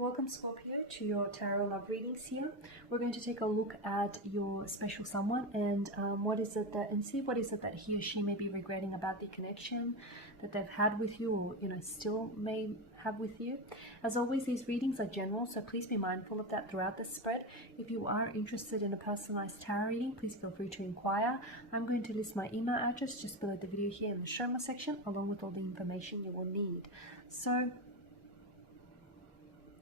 Welcome Scorpio to your tarot love readings here. We're going to take a look at your special someone and see what is it that he or she may be regretting about the connection that they've had with you, or still may have with you. As always, these readings are general, so please be mindful of that throughout the spread. If you are interested in a personalized tarot reading, please feel free to inquire. I'm going to list my email address just below the video here in the show more section, along with all the information you will need. So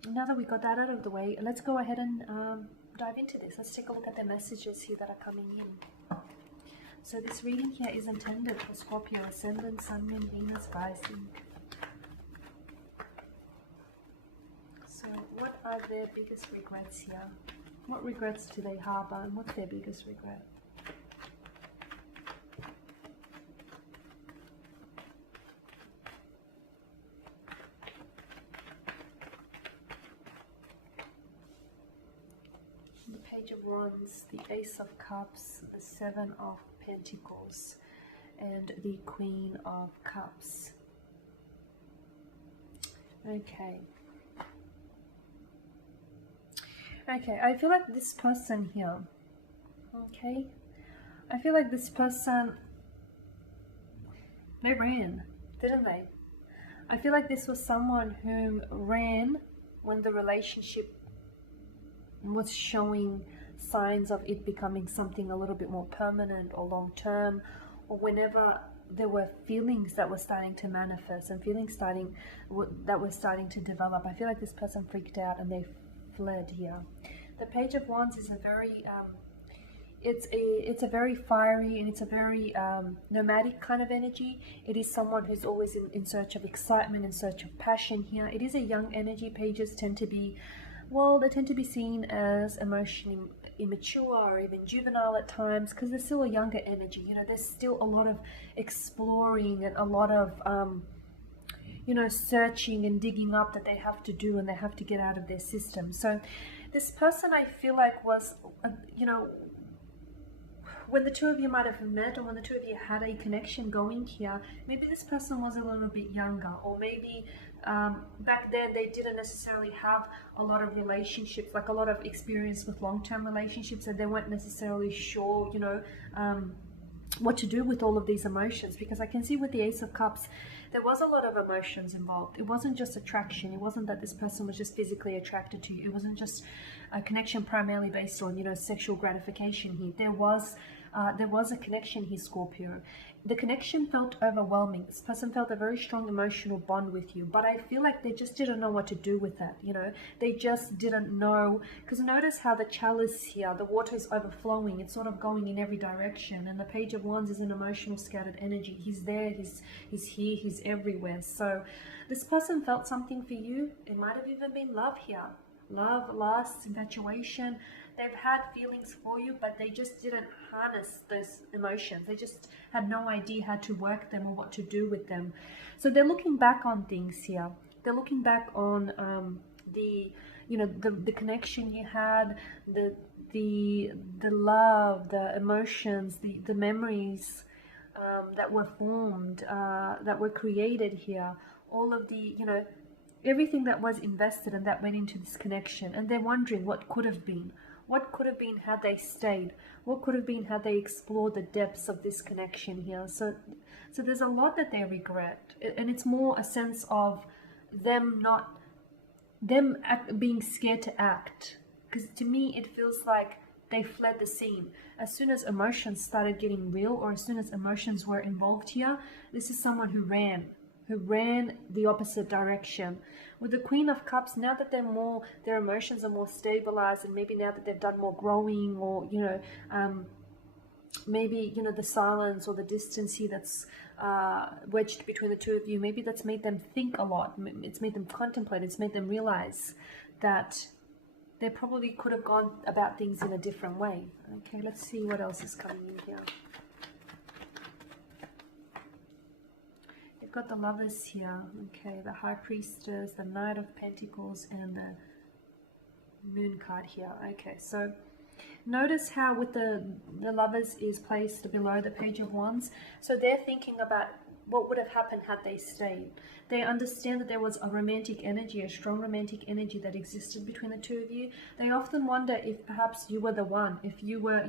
now that we got that out of the way, let's go ahead and dive into this. Let's take a look at the messages here that are coming in. So this reading here is intended for Scorpio, Ascendant, Sun, Moon, Venus, Rising. So what are their biggest regrets here? What regrets do they harbor, and what's their biggest regret? The Page of Wands, the Ace of Cups, the Seven of Pentacles, and the Queen of Cups. Okay, I feel like this person here, I feel like this person, they ran, didn't they? I feel like this was someone who ran when the relationship was showing signs of it becoming something a little bit more permanent or long-term, or whenever there were feelings that were starting to manifest and feelings that were starting to develop. I feel like this person freaked out and they fled here. The Page of Wands is a very it's a very fiery and it's a very nomadic kind of energy. It is someone who's always in search of excitement, in search of passion here. It is a young energy. Pages tend to be, well, they tend to be seen as emotionally immature or even juvenile at times, because there's still a younger energy. There's still a lot of exploring and a lot of searching and digging up that they have to do and they have to get out of their system. So this person, I feel like, was when the two of you might have met, or when the two of you had a connection going here, maybe this person was a little bit younger, or maybe back then they didn't necessarily have a lot of relationships, like a lot of experience with long-term relationships, and they weren't necessarily sure, what to do with all of these emotions. Because I can see with the Ace of Cups, there was a lot of emotions involved. It wasn't just attraction. It wasn't that this person was just physically attracted to you. It wasn't just a connection primarily based on, sexual gratification here. There was a connection here, Scorpio. The connection felt overwhelming. This person felt a very strong emotional bond with you, but I feel like they just didn't know what to do with that. They just didn't know, because notice how the chalice here, the water is overflowing. It's sort of going in every direction, and the Page of Wands is an emotional scattered energy. He's there, he's here, he's everywhere. So this person felt something for you. It might have even been love here. Love, lust, infatuation. They've had feelings for you, but they just didn't harness those emotions. They just had no idea how to work them or what to do with them. So they're looking back on things here. They're looking back on the connection you had, the love, the emotions, the memories that were formed, that were created here. All of the everything that was invested and that went into this connection, and they're wondering what could have been. What could have been had they stayed? What could have been had they explored the depths of this connection here? So there's a lot that they regret, and it's more a sense of them being scared to act. Because to me, it feels like they fled the scene. As soon as emotions started getting real, or as soon as emotions were involved here, this is someone who ran the opposite direction. With the Queen of Cups, now that their emotions are more stabilized, and maybe now that they've done more growing, or maybe the silence or the distance here that's wedged between the two of you, maybe that's made them think a lot. It's made them contemplate. It's made them realize that they probably could have gone about things in a different way. Okay, let's see what else is coming in here. You've got the Lovers here, okay, the High Priestess, the Knight of Pentacles, and the Moon card here. Okay, so notice how with the Lovers is placed below the Page of Wands. So they're thinking about what would have happened had they stayed. They understand that there was a romantic energy, a strong romantic energy that existed between the two of you. They often wonder if perhaps you were the one, if you were,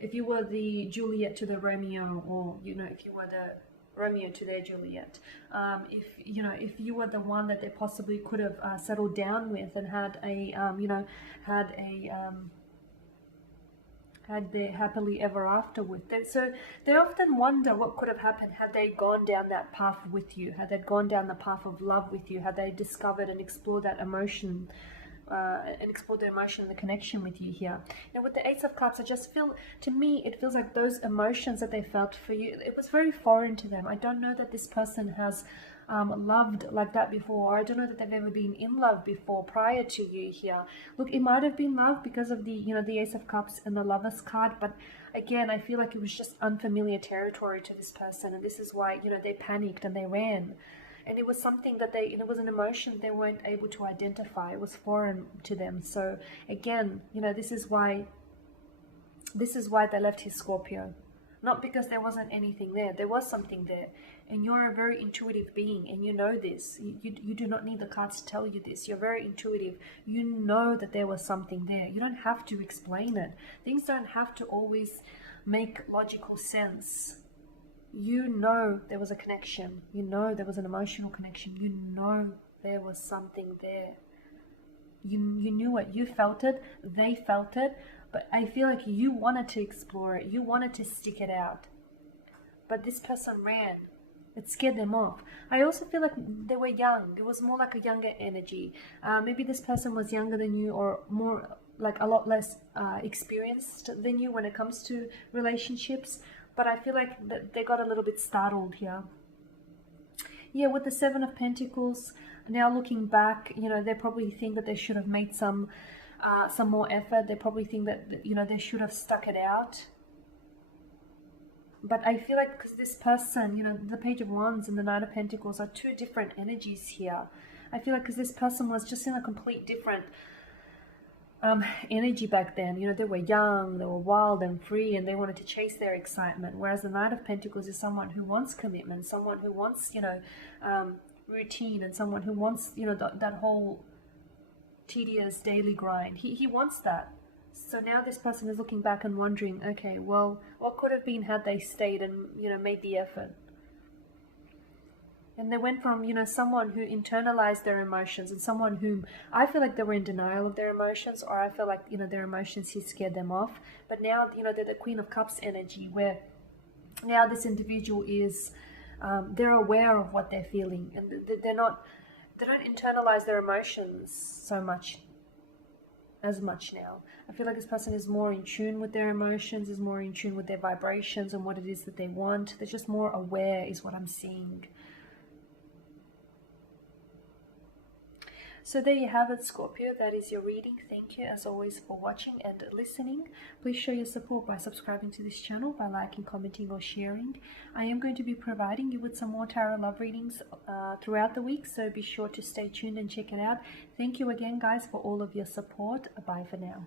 if you were the Juliet to the Romeo, or, if you were the Romeo to their Juliet. If you were the one that they possibly could have settled down with and had their happily ever after with them. So they often wonder what could have happened had they gone down that path with you, had they gone down the path of love with you, had they discovered and explored that emotion, and explore the emotion and the connection with you here. Now with the Ace of Cups, I just feel, to me, it feels like those emotions that they felt for you, it was very foreign to them. I don't know that this person has loved like that before, or I don't know that they've ever been in love before prior to you here. Look, it might have been love because of the the Ace of Cups and the Lovers card, but again, I feel like it was just unfamiliar territory to this person, and this is why they panicked and they ran. And it was something that it was an emotion they weren't able to identify. It was foreign to them. So again, this is why they left his Scorpio. Not because there wasn't anything there. There was something there. And you're a very intuitive being, and you know this. You do not need the cards to tell you this. You're very intuitive. You know that there was something there. You don't have to explain it. Things don't have to always make logical sense. You know there was a connection. You know there was an emotional connection. You know there was something there. You knew it. You felt it. They felt it. But I feel like you wanted to explore it. You wanted to stick it out. But this person ran. It scared them off. I also feel like they were young. It was more like a younger energy. Maybe this person was younger than you, or more like a lot less experienced than you when it comes to relationships. But I feel like they got a little bit startled here. Yeah, with the Seven of Pentacles, now looking back, they probably think that they should have made some more effort. They probably think that, they should have stuck it out. But I feel like because this person, the Page of Wands and the Knight of Pentacles are two different energies here. I feel like because this person was just in a complete different energy back then. They were young, they were wild and free, and they wanted to chase their excitement. Whereas the Knight of Pentacles is someone who wants commitment, someone who wants, routine, and someone who wants, that whole tedious daily grind. He wants that. So now this person is looking back and wondering, okay, well, what could have been had they stayed and, made the effort? And they went from, someone who internalized their emotions and someone whom I feel like they were in denial of their emotions, or I feel like, their emotions, he scared them off. But now, they're the Queen of Cups energy, where now this individual is, they're aware of what they're feeling, and they don't internalize their emotions as much now. I feel like this person is more in tune with their emotions, is more in tune with their vibrations and what it is that they want. They're just more aware is what I'm seeing. So there you have it, Scorpio. That is your reading. Thank you as always for watching and listening. Please show your support by subscribing to this channel, by liking, commenting or sharing. I am going to be providing you with some more tarot love readings throughout the week, so be sure to stay tuned and check it out. Thank you again, guys, for all of your support. Bye for now.